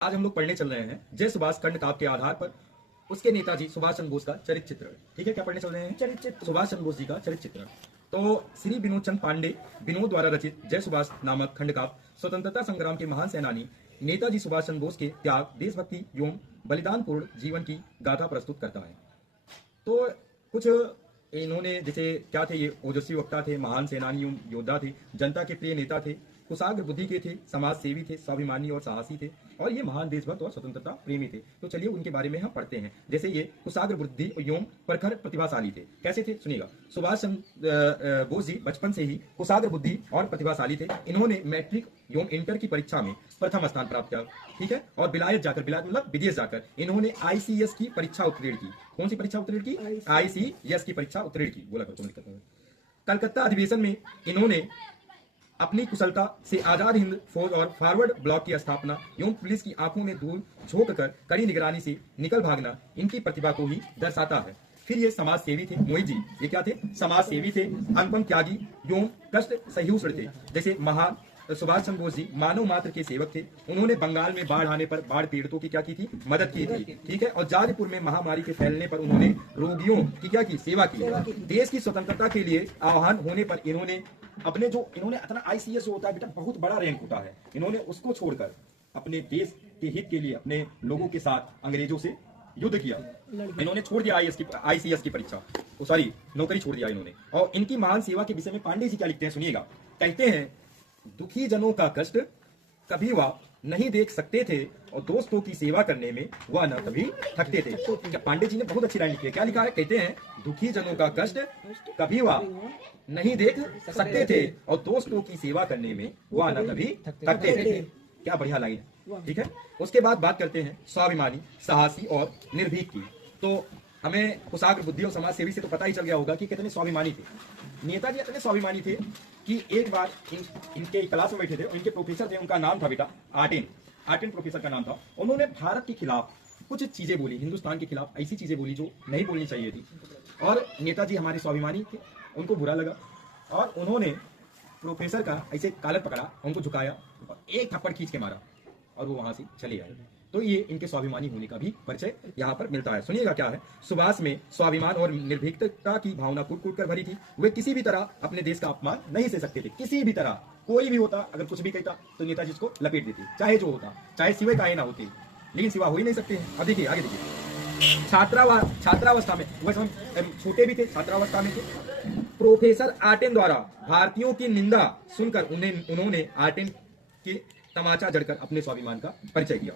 आज हम लोग पढ़ने चल रहे हैं जय सुभाष खंड काव्य के आधार पर उसके नेताजी सुभाष चंद्र बोस का चरित्र चित्रण। ठीक है, क्या पढ़ने चल रहे हैं? चरित्र सुभाष चंद्र बोस जी का चरित्र चित्रण। तो श्री विनोद चंद पांडे विनोद द्वारा रचित जय सुभाष नामक खंड काव्य स्वतंत्रता संग्राम के महान सेनानी नेताजी सुभाष चंद्र बोस के त्याग, देशभक्ति एवं बलिदान पूर्ण जीवन की गाथा प्रस्तुत करता है। तो कुछ इन्होंने जैसे क्या थे, ये ओजस्वी वक्ता थे, महान सेनानी योद्धा थे, जनता के प्रिय नेता थे, कुशाग्र बुद्धि के थे, समाज सेवी थे, स्वाभिमानी और साहसी थे, और ये महान देशभक्त और स्वतंत्रता प्रेमी थे। तो चलिए उनके बारे में हम पढ़ते हैं। जैसे ये कुशाग्र बुद्धि एवं प्रखर प्रतिभाशाली थे। कैसे थे सुनिएगा। सुभाष चंद्र बोस जी बचपन से ही कुशाग्र बुद्धि और प्रतिभाशाली थे। इन्होंने मैट्रिक एवं इंटर की परीक्षा में प्रथम स्थान प्राप्त किया। ठीक है, और विलायत मतलब विदेश जाकर इन्होंने ICS की परीक्षा उत्तीर्ण की। कौन सी परीक्षा उत्तीर्ण की? ICS की परीक्षा उत्तीर्ण की। बोला करो। कलकत्ता अधिवेशन में इन्होंने अपनी कुशलता से आजाद हिंद फौज और फॉरवर्ड ब्लॉक की स्थापना एवं पुलिस की आंखों में धूल झोंक कर कड़ी निगरानी से निकल भागना इनकी प्रतिभा को ही दर्शाता है। फिर ये समाज सेवी थे। मोहित जी ये क्या थे? समाज सेवी थे, अनुपम त्यागी एवं कष्ट सहिष्णु थे। जैसे महान सुभाष चंद्र बोस जी मानव मात्र के सेवक थे। उन्होंने बंगाल में बाढ़ आने पर बाढ़ पीड़ितों की क्या की थी? मदद की थी। ठीक है, और जाजपुर में महामारी के फैलने पर उन्होंने रोगियों की क्या की? सेवा की। देश की स्वतंत्रता के लिए आह्वान होने पर इन्होंने अपना ICS जो होता है बेटा, बहुत बड़ा रैंक होता है, इन्होंने उसको छोड़कर अपने देश के हित के लिए अपने लोगों के साथ अंग्रेजों से युद्ध किया। इन्होंने छोड़ दिया ICS की परीक्षा, सॉरी नौकरी छोड़ दिया इन्होंने। और इनकी महान सेवा के विषय में पांडे जी क्या लिखते हैं सुनिएगा। कहते हैं, दुखी जनों का कष्ट कभी वह नहीं देख सकते थे और दोस्तों की सेवा करने में वह न कभी थकते थे। पांडे जी ने बहुत अच्छी लाइन लिखी है। क्या लिखा है? कहते हैं, दुखी जनों का कष्ट कभी वह नहीं देख सकते थे और दोस्तों की सेवा करने में वह न कभी थकते थे। क्या बढ़िया लाइन है। ठीक है, उसके बाद बात करते हैं स्वाभिमानी, साहसी और निर्भीक की। तो हमें कुशाग्र बुद्धि और समाज सेवी से तो पता ही चल गया होगा कि कितने स्वाभिमानी थे। नेताजी इतने स्वाभिमानी थे कि एक बार इनके क्लास में बैठे थे और इनके प्रोफेसर थे, उनका नाम था बेटा आर्टेन प्रोफेसर का नाम था। उन्होंने भारत के खिलाफ कुछ चीजें बोली, हिंदुस्तान के खिलाफ ऐसी चीजें बोली जो नहीं बोलनी चाहिए थी। और नेताजी हमारे स्वाभिमानी थे, उनको बुरा लगा और उन्होंने प्रोफेसर का ऐसे कालर पकड़ा, उनको झुकाया और एक थप्पड़ खींच के मारा और वो वहां से चले आए। तो ये इनके स्वाभिमानी होने का भी परिचय यहाँ पर मिलता है। सुनिएगा क्या है। सुभाष में स्वाभिमान और निर्भीकता की भावना कूट कर भरी थी। वे किसी भी तरह अपने देश का अपमान नहीं सह सकते थे। किसी भी तरह कोई भी होता, अगर कुछ भी कहता तो नेताजी इसको लपेट देते, चाहे जो होता, चाहे सिवाय का ना होते, लेकिन सिवा हो ही नहीं सकते हैं। अब देखिए आगे देखिए। छात्रावस्था में वैसे हम छोटे भी थे, छात्रावस्था में थे। प्रोफेसर आर्टेन द्वारा भारतीयों की निंदा सुनकर उन्होंने आर्टेन के तमाचा जड़कर अपने स्वाभिमान का परिचय दिया।